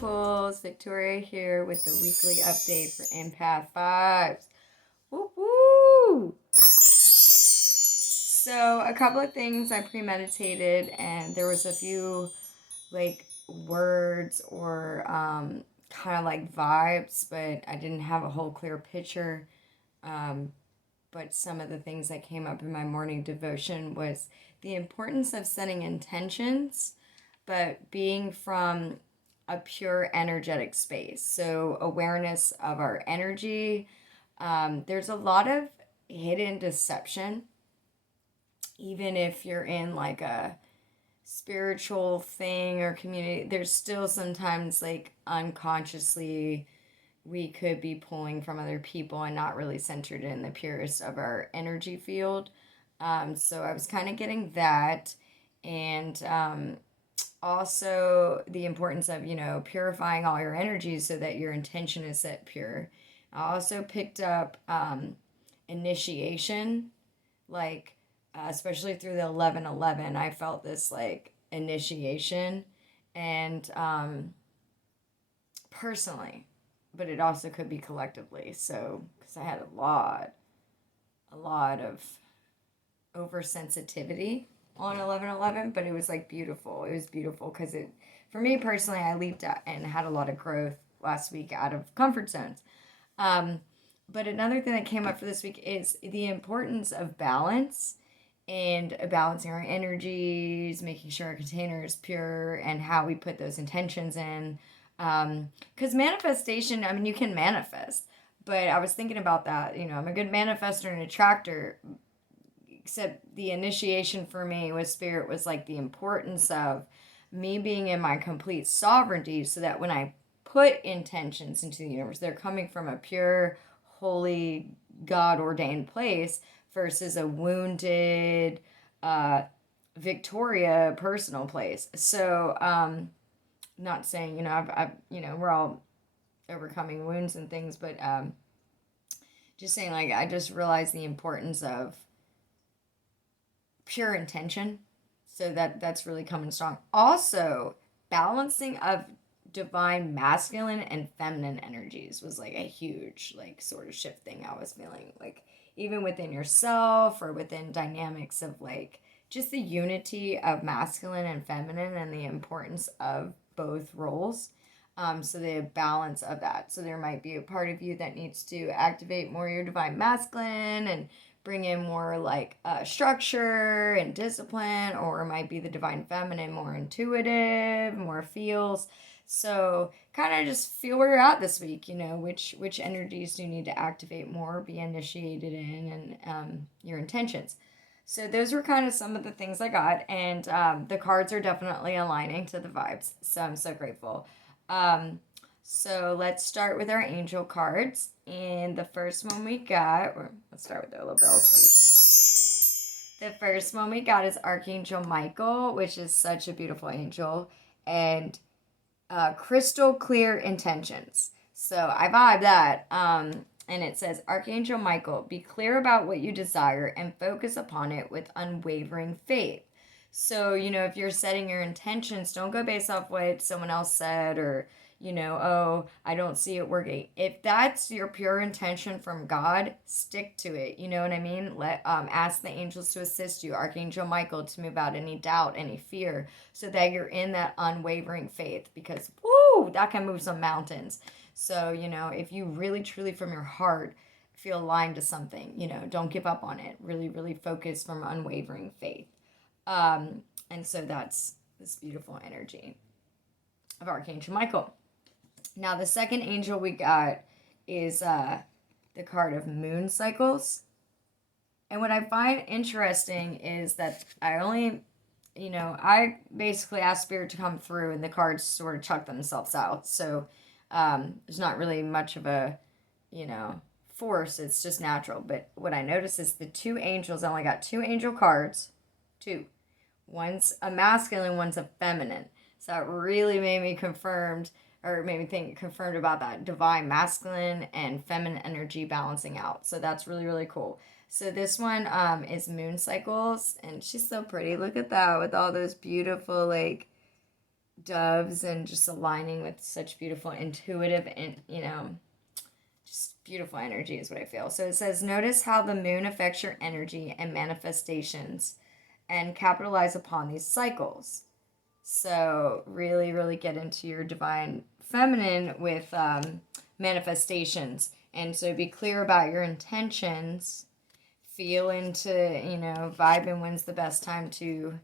MystiCOOLS, Victoria here with the weekly update for Empath Vibes. Woo woo! So a couple of things I premeditated, and there was a few like words or kind of like vibes, but I didn't have a whole clear picture. But some of the things that came up in my morning devotion was the importance of setting intentions, but being from a pure energetic space. So, awareness of our energy. There's a lot of hidden deception, even if you're in like a spiritual thing or community, there's still sometimes like unconsciously we could be pulling from other people and not really centered in the purest of our energy field. So I was kind of getting that. And also the importance of, purifying all your energies so that your intention is set pure. I also picked up initiation, like, especially through the 11:11, I felt this like initiation and personally, but it also could be collectively. So, because I had a lot of oversensitivity on 11:11, but it was like beautiful. It was beautiful because for me personally, I leaped out and had a lot of growth last week out of comfort zones. But another thing that came up for this week is the importance of balance and balancing our energies, making sure our container is pure, and how we put those intentions in. Because manifestation, I mean, you can manifest, but I was thinking about that. I'm a good manifester and attractor, except the initiation for me with spirit was like the importance of me being in my complete sovereignty so that when I put intentions into the universe, they're coming from a pure, holy, God ordained place versus a wounded, Victoria personal place. So, not saying, I've we're all overcoming wounds and things, but just saying, like, I just realized the importance of pure intention. So that's really coming strong. Also, balancing of divine masculine and feminine energies was like a huge, like, sort of shift thing I was feeling, like, even within yourself or within dynamics of like just the unity of masculine and feminine and the importance of both roles. So the balance of that. So there might be a part of you that needs to activate more your divine masculine and bring in more like structure and discipline, or it might be the divine feminine, more intuitive, more feels. So kind of just feel where you're at this week, which energies do you need to activate more, be initiated in, and your intentions. So those were kind of some of the things I got, and the cards are definitely aligning to the vibes. So I'm so grateful. So let's start with our angel cards, and the first one we got, or let's start with the little bells first. The first one we got is Archangel Michael, which is such a beautiful angel, and crystal clear intentions. So I vibe that. And it says, Archangel Michael, be clear about what you desire and focus upon it with unwavering faith. So, if you're setting your intentions, don't go based off what someone else said or, oh, I don't see it working. If that's your pure intention from God, stick to it. You know what I mean? Ask the angels to assist you, Archangel Michael, to move out any doubt, any fear, so that you're in that unwavering faith, because, woo, that can move some mountains. So, if you really, truly from your heart feel aligned to something, don't give up on it. Really, really focus from unwavering faith. And so that's this beautiful energy of Archangel Michael. Now, the second angel we got is the card of moon cycles. And what I find interesting is that I basically asked Spirit to come through and the cards sort of chuck themselves out. So there's not really much of a, force. It's just natural. But what I noticed is the two angels, I only got two angel cards. Two. One's a masculine, one's a feminine. So it really made me confirmed about that divine masculine and feminine energy balancing out. So that's really, really cool. So this one is Moon Cycles, and she's so pretty. Look at that with all those beautiful, like, doves and just aligning with such beautiful intuitive and just beautiful energy is what I feel. So it says, notice how the moon affects your energy and manifestations and capitalize upon these cycles. So really, really get into your divine feminine with manifestations. And so be clear about your intentions. Feel into, vibe in when's the best time to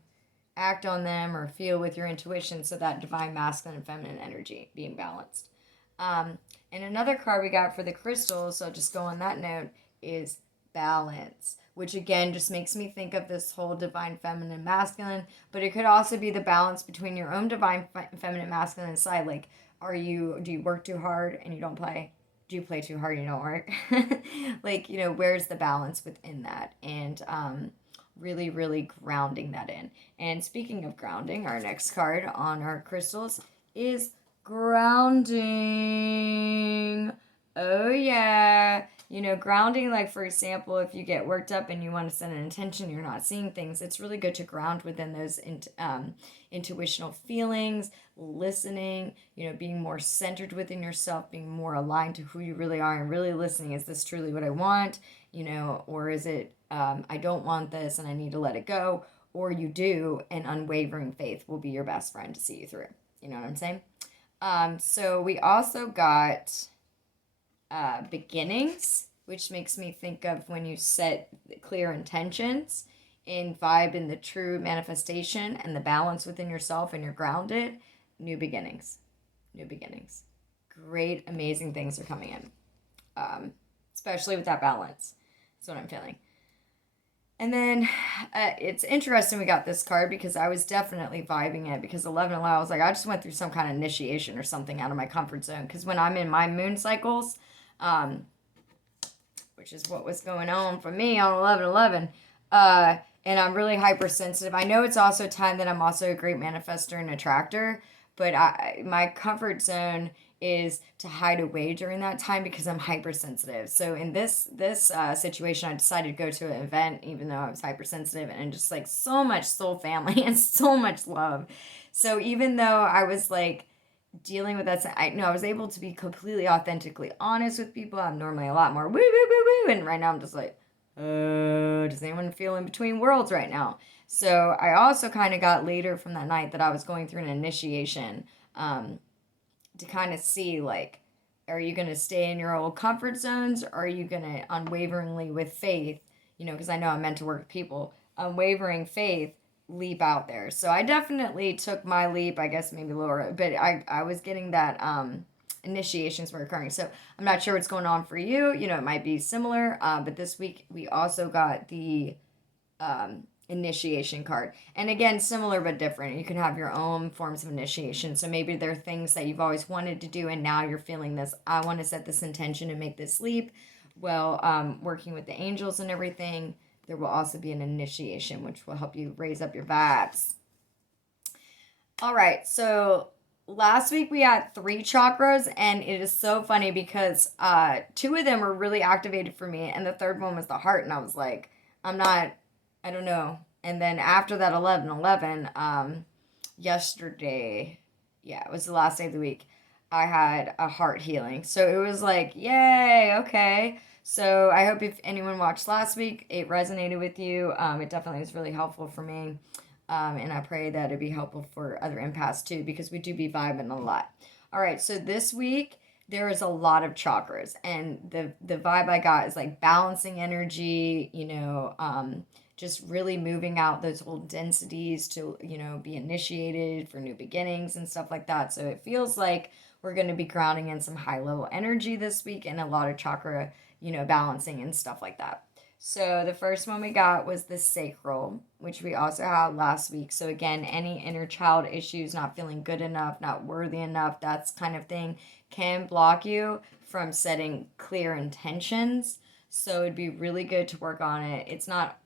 act on them, or feel with your intuition, so that divine masculine and feminine energy being balanced. And another card we got for the crystals, so I'll just go on that note, is balance, which again just makes me think of this whole divine feminine masculine, but it could also be the balance between your own divine feminine masculine side. Like, do you work too hard and you don't play? Do you play too hard and you don't work? Like, where's the balance within that? And really, really grounding that in. And speaking of grounding, our next card on our crystals is grounding. Oh, yeah. Grounding, like, for example, if you get worked up and you want to set an intention, you're not seeing things, it's really good to ground within those intuitional feelings, listening, being more centered within yourself, being more aligned to who you really are, and really listening. Is this truly what I want? Or is it, I don't want this and I need to let it go? Or you do, and unwavering faith will be your best friend to see you through. You know what I'm saying? So we also got beginnings, which makes me think of when you set clear intentions and vibe in the true manifestation and the balance within yourself and you're grounded. New beginnings. New beginnings. Great, amazing things are coming in, especially with that balance. That's what I'm feeling. And then it's interesting we got this card, because I was definitely vibing it, because 11 I was like, I just went through some kind of initiation or something out of my comfort zone. Because when I'm in my moon cycles, which is what was going on for me on 11/11, and I'm really hypersensitive. I know it's also a time that I'm also a great manifester and attractor, but my comfort zone is to hide away during that time because I'm hypersensitive. So in this situation, I decided to go to an event even though I was hypersensitive, and just like so much soul family and so much love. So even though I was like dealing with that, I was able to be completely authentically honest with people. I'm normally a lot more woo woo woo woo, and right now I'm just like, does anyone feel in between worlds right now? So I also kind of got later from that night that I was going through an initiation, to kind of see, like, are you going to stay in your old comfort zones, or are you going to unwaveringly with faith, because I know I'm meant to work with people, unwavering faith, leap out there. So I definitely took my leap, I guess maybe lower, but I was getting that initiations were occurring. So I'm not sure what's going on for you. It might be similar, but this week we also got the initiation card. And again, similar but different. You can have your own forms of initiation. So maybe there are things that you've always wanted to do, and now you're feeling this, I want to set this intention and make this leap. Well, working with the angels and everything, there will also be an initiation, which will help you raise up your vibes. All right, so last week we had 3 chakras, and it is so funny because 2 of them were really activated for me, and the third one was the heart, and I was like, I don't know. And then after that 11/11, yesterday, yeah, it was the last day of the week, I had a heart healing. So it was like, yay, okay. So I hope if anyone watched last week, it resonated with you. It definitely was really helpful for me. And I pray that it'd be helpful for other empaths too, because we do be vibing a lot. All right, so this week there is a lot of chakras, and the vibe I got is like balancing energy, just really moving out those old densities to, be initiated for new beginnings and stuff like that. So it feels like we're going to be grounding in some high level energy this week, and a lot of chakra, balancing and stuff like that. So the first one we got was the sacral, which we also had last week. So again, any inner child issues, not feeling good enough, not worthy enough, that's kind of thing can block you from setting clear intentions. So it'd be really good to work on it. It's not,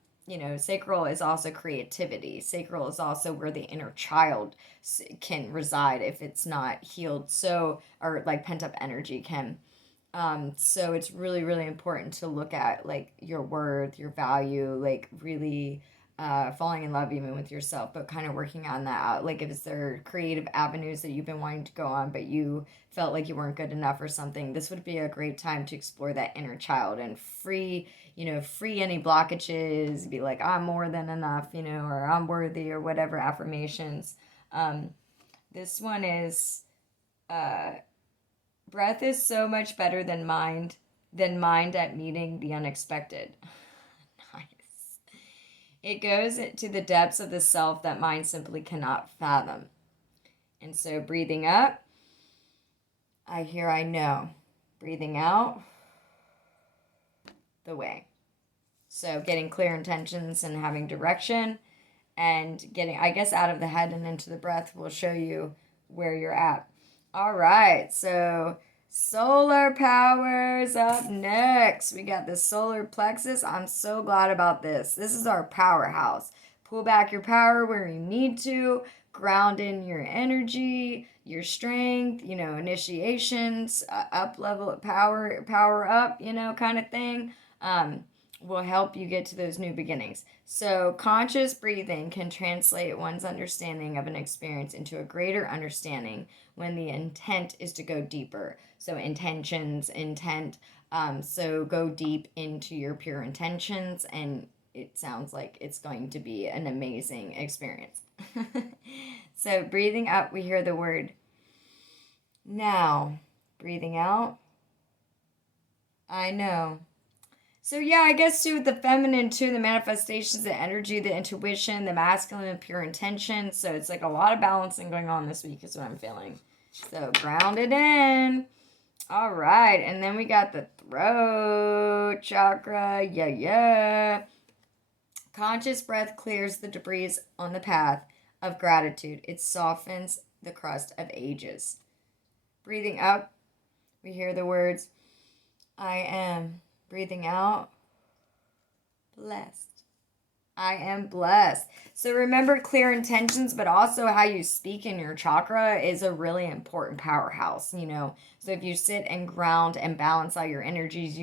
sacral is also creativity. Sacral is also where the inner child can reside if it's not healed. So, or like pent up energy can. So it's really, really important to look at like your worth, your value, like really falling in love even with yourself, but kind of working on that out. Like if there creative avenues that you've been wanting to go on, but you felt like you weren't good enough or something, this would be a great time to explore that inner child and free, free any blockages, be like, I'm more than enough, or I'm worthy or whatever affirmations. This one is, uh, breath is so much better than mind at meeting the unexpected. Nice. It goes to the depths of the self that mind simply cannot fathom. And so breathing up, I hear I know. Breathing out, the way. So getting clear intentions and having direction and getting, I guess, out of the head and into the breath will show you where you're at. All right, so solar powers up next. We got the solar plexus. I'm so glad about this. This is our powerhouse. Pull back your power where you need to. Ground in your energy, your strength, initiations, up level power up, kind of thing. Will help you get to those new beginnings. So, conscious breathing can translate one's understanding of an experience into a greater understanding when the intent is to go deeper. So, intent. So, go deep into your pure intentions, and it sounds like it's going to be an amazing experience. So, breathing up, we hear the word now. Breathing out, I know. So yeah, I guess too with the feminine too, the manifestations, the energy, the intuition, the masculine and pure intention. So it's like a lot of balancing going on this week is what I'm feeling. So grounded in. All right. And then we got the throat chakra. Yeah. Conscious breath clears the debris on the path of gratitude. It softens the crust of ages. Breathing up, we hear the words, I am. Breathing out, blessed. I am blessed. So remember clear intentions, but also how you speak in your chakra is a really important powerhouse, So if you sit and ground and balance out your energies,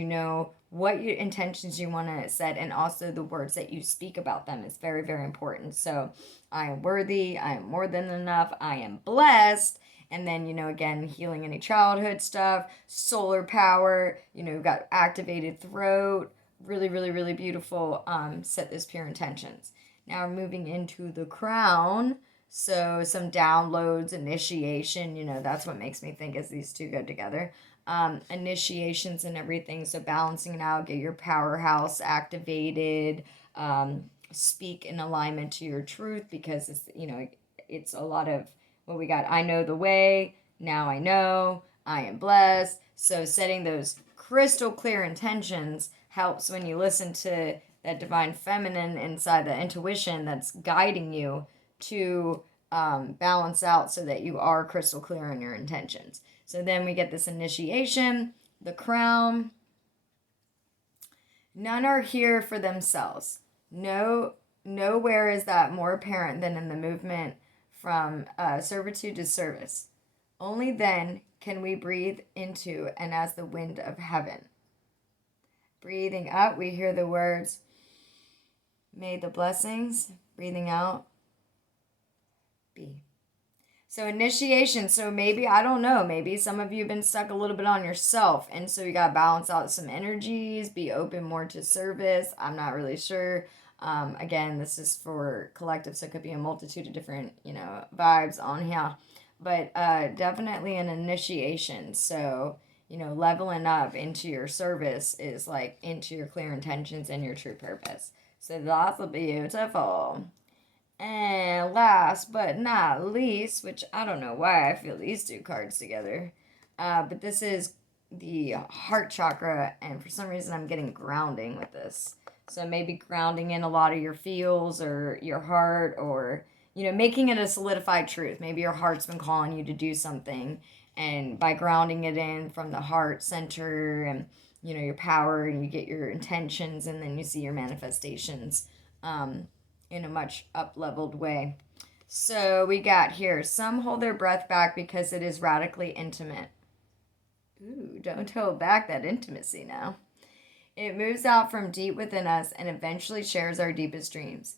what your intentions you want to set, and also the words that you speak about them is very, very important. So I am worthy. I am more than enough. I am blessed. And then, again, healing any childhood stuff, solar power, we've got activated throat, really, really, really beautiful, set those pure intentions. Now we're moving into the crown. So some downloads, initiation, that's what makes me think as these two go together. Initiations and everything. So balancing it out, get your powerhouse activated, speak in alignment to your truth, because it's a lot of what we got. I know the way. Now I know. I am blessed. So setting those crystal clear intentions helps when you listen to that divine feminine inside, the intuition that's guiding you to balance out so that you are crystal clear on your intentions. So then we get this initiation, the crown. None are here for themselves. Nowhere is that more apparent than in the movement from servitude to service. Only then can we breathe into and as the wind of heaven. Breathing up, we hear the words, may the blessings, breathing out, be. So initiation, so maybe, I don't know, maybe some of you have been stuck a little bit on yourself, and so you got to balance out some energies, be open more to service. I'm not really sure. Again, this is for collective, so it could be a multitude of different, vibes on here. But definitely an initiation. So, leveling up into your service is like into your clear intentions and your true purpose. So that's beautiful. And last but not least, which I don't know why I feel these two cards together, but this is the heart chakra, and for some reason I'm getting grounding with this. So maybe grounding in a lot of your feels or your heart, or, making it a solidified truth. Maybe your heart's been calling you to do something, and by grounding it in from the heart center and, your power, and you get your intentions, and then you see your manifestations in a much up-leveled way. So we got here, some hold their breath back because it is radically intimate. Ooh, don't hold back that intimacy now. It moves out from deep within us and eventually shares our deepest dreams.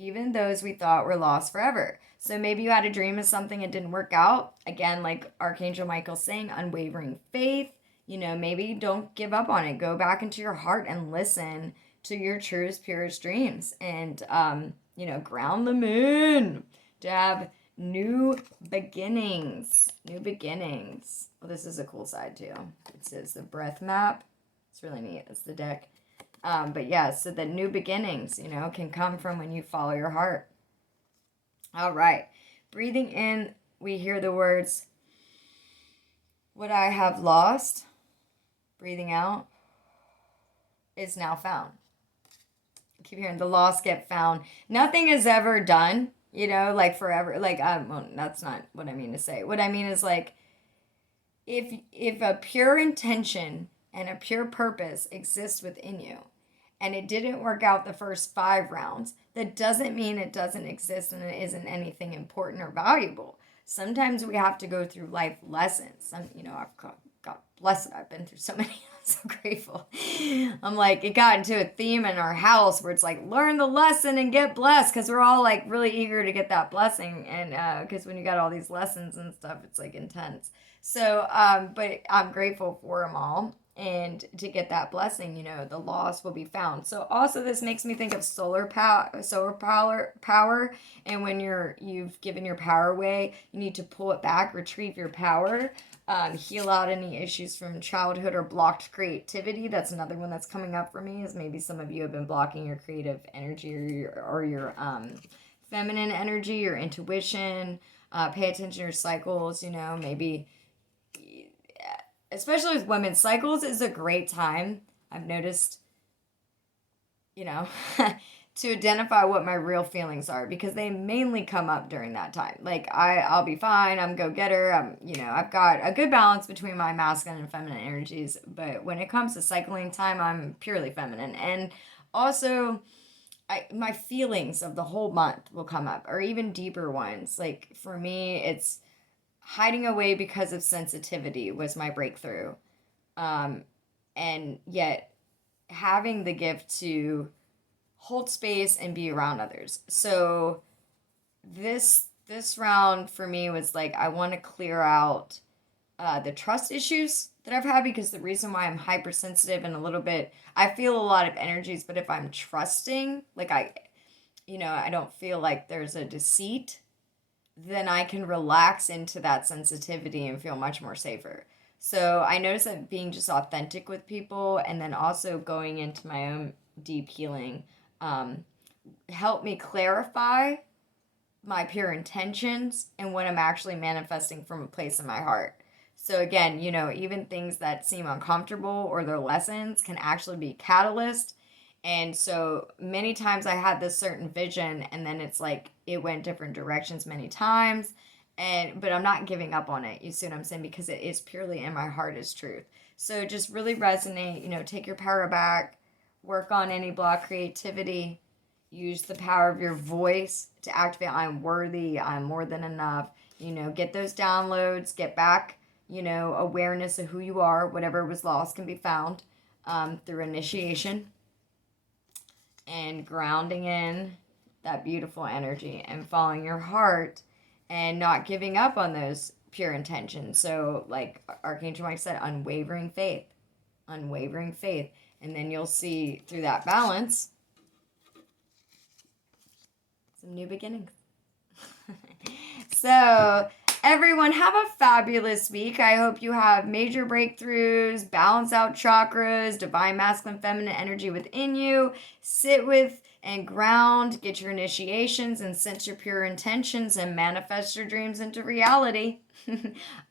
even those we thought were lost forever. So maybe you had a dream of something and didn't work out. Again, like Archangel Michael's saying, unwavering faith. Maybe don't give up on it. Go back into your heart and listen to your truest, purest dreams. And, ground them in to have new beginnings. New beginnings. Well, this is a cool side too. It says the breath map. It's really neat. It's the deck. But yeah, so the new beginnings, can come from when you follow your heart. All right. Breathing in, we hear the words, what I have lost. Breathing out is now found. I keep hearing the lost get found. Nothing is ever done, like forever. Like, well, that's not what I mean to say. What I mean is like, if a pure intention and a pure purpose exists within you, and it didn't work out the first 5 rounds, that doesn't mean it doesn't exist and it isn't anything important or valuable. Sometimes we have to go through life lessons. I've got blessed. I've been through so many. I'm so grateful. I'm like, it got into a theme in our house where it's like, learn the lesson and get blessed, because we're all like really eager to get that blessing. And because when you got all these lessons and stuff, it's like intense. So, but I'm grateful for them all. And to get that blessing, the loss will be found. So also this makes me think of solar power. And when you've given your power away, you need to pull it back, retrieve your power, heal out any issues from childhood or blocked creativity. That's another one that's coming up for me, is maybe some of you have been blocking your creative energy or your feminine energy, your intuition. Pay attention to your cycles, maybe. Especially with women, cycles is a great time, I've noticed, to identify what my real feelings are, because they mainly come up during that time. Like, I'll be fine, I'm go-getter, I've got a good balance between my masculine and feminine energies, but when it comes to cycling time, I'm purely feminine. And also, my feelings of the whole month will come up, or even deeper ones. Like, for me, it's hiding away because of sensitivity was my breakthrough. And yet having the gift to hold space and be around others. So this round for me was like, I want to clear out the trust issues that I've had, because the reason why I'm hypersensitive and a little bit, I feel a lot of energies, but if I'm trusting, like I don't feel like there's a deceit, then I can relax into that sensitivity and feel much more safer. So I noticed that being just authentic with people, and then also going into my own deep healing, helped me clarify my pure intentions and what I'm actually manifesting from a place in my heart. So again, even things that seem uncomfortable or their lessons can actually be catalyst. And so many times I had this certain vision, and then it's like it went different directions many times, but I'm not giving up on it. You see what I'm saying? Because it is purely in my heart is truth. So just really resonate, take your power back, work on any block creativity, use the power of your voice to activate I'm worthy, I'm more than enough, get those downloads, get back, awareness of who you are. Whatever was lost can be found through initiation. And grounding in that beautiful energy and following your heart and not giving up on those pure intentions. So like Archangel Mike said, unwavering faith. And then you'll see through that balance some new beginnings. So everyone, have a fabulous week. I hope you have major breakthroughs, balance out chakras, divine masculine feminine energy within you. Sit with and ground, get your initiations and sense your pure intentions and manifest your dreams into reality.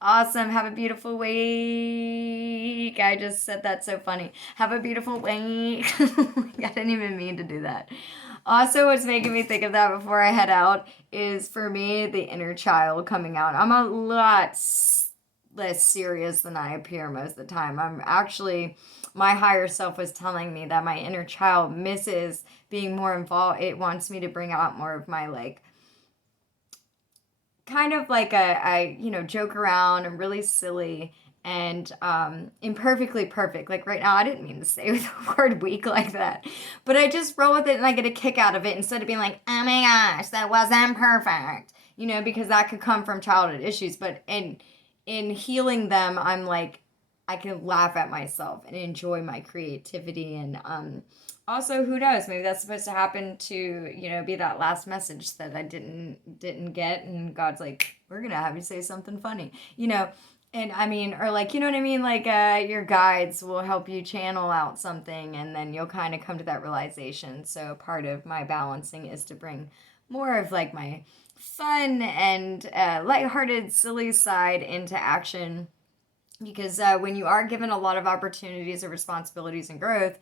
Awesome. Have a beautiful week. I just said that so funny. Have a beautiful week. I didn't even mean to do that. Also, what's making me think of that before I head out is, for me, the inner child coming out. I'm a lot less serious than I appear most of the time. I'm actually, my higher self was telling me that my inner child misses being more involved. It wants me to bring out more of my, like, kind of like I joke around and really silly. and imperfectly perfect. Like right now, I didn't mean to say the word weak like that, but I just roll with it and I get a kick out of it instead of being like, oh my gosh, that wasn't perfect, you know, because that could come from childhood issues. But in healing them, I'm like, I can laugh at myself and enjoy my creativity. And also, who knows, maybe that's supposed to happen to, you know, be that last message that I didn't get, and God's like, we're gonna have you say something funny, you know. And I mean, or like, you know what I mean? Like, your guides will help you channel out something, and then you'll kind of come to that realization. So part of my balancing is to bring more of like my fun and lighthearted, silly side into action. Because when you are given a lot of opportunities or responsibilities and growth,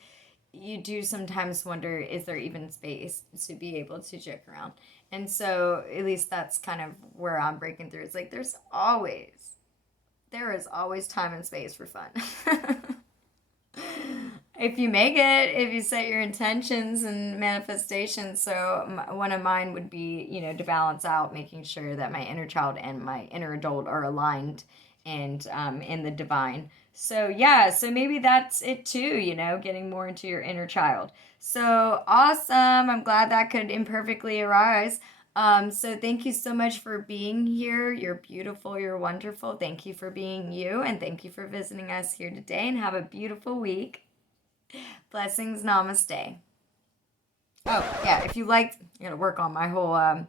you do sometimes wonder, is there even space to be able to joke around? And so at least that's kind of where I'm breaking through. It's like there is always time and space for fun. If you make it, if you set your intentions and manifestations. So one of mine would be, you know, to balance out, making sure that my inner child and my inner adult are aligned and in the divine. So yeah, so maybe that's it too, you know, getting more into your inner child. So awesome. I'm glad that could imperfectly arise. So thank you so much for being here. You're beautiful. You're wonderful. Thank you for being you. And thank you for visiting us here today, and have a beautiful week. Blessings. Namaste. Oh, yeah. If you liked, I gotta work on my whole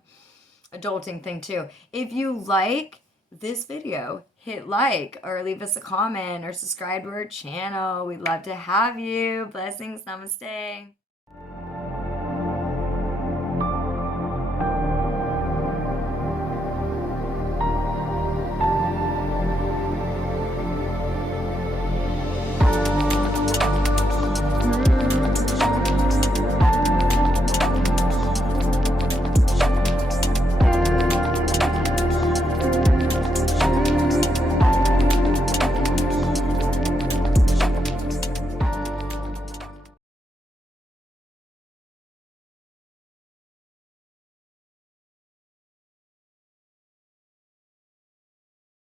adulting thing too. If you like this video, hit like or leave us a comment or subscribe to our channel. We'd love to have you. Blessings. Namaste.